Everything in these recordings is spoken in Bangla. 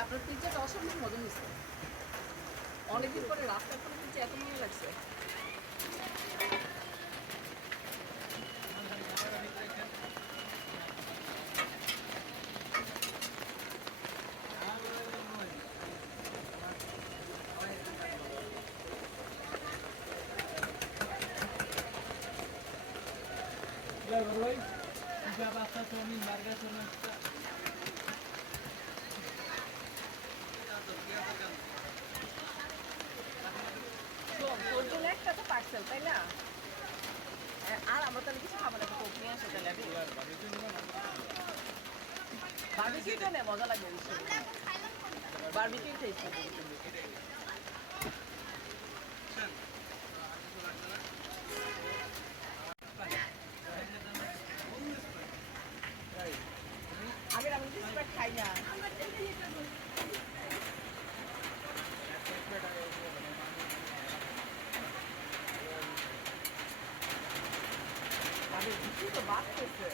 আপনার পিজ্জাটা অসম্ভব মজা হয়েছে। অনেকদিন পরে রাস্তার কোনো পিজ্জা এত মজা লাগছে। তোর জন্য একটা তো পার্সেল, তাই না? আর আমরা তাহলে কিছু খাবো না, কোক নিয়ে আসো তাহলে। বারবিকিউটা নে, মজা লাগবে বিষয়। বারবিকিউটা ইচ্ছা করি। আমি স্প্রাইট খাই না। আমি কিছু তো বাদ করছে।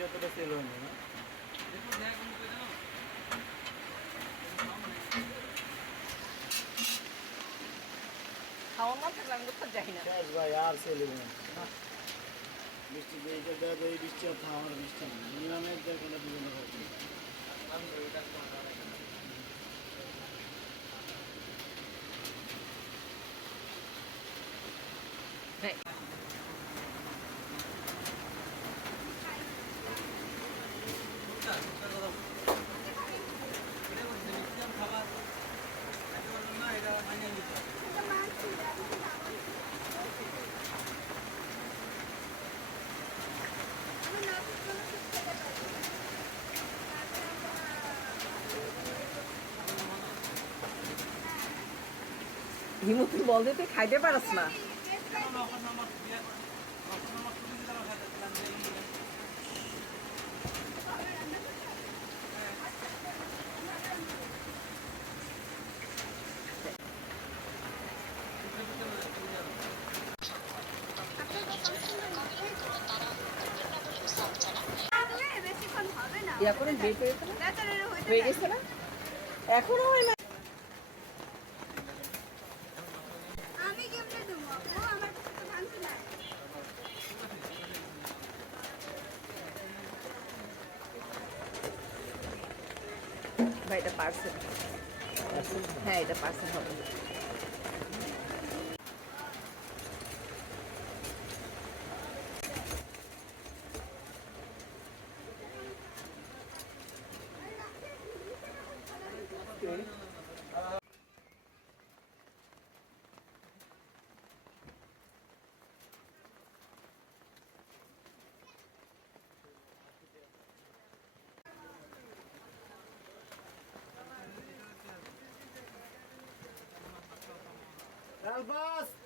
যতটা সেল হয় না খাওয়ার না থাকলে আমি কোথাও যাই না। ভাই আর সেল হবে না বৃষ্টি এইটা দেওয়া যায় বৃষ্টি আর থামার বৃষ্টি নিলামের দেখলে বিভিন্ন হিমু তুই বল দিতে খাইতে পারস না। ইয়া করে বের করে ফেলে হয়ে গেছে না, এখনো হয় না। আমি কেমনে দেবো ও আমার কাছে তো ভাঙছে না। ভাই এটা পার্সেল। হ্যাঁ এটা পার্সেল হবে। Elbas!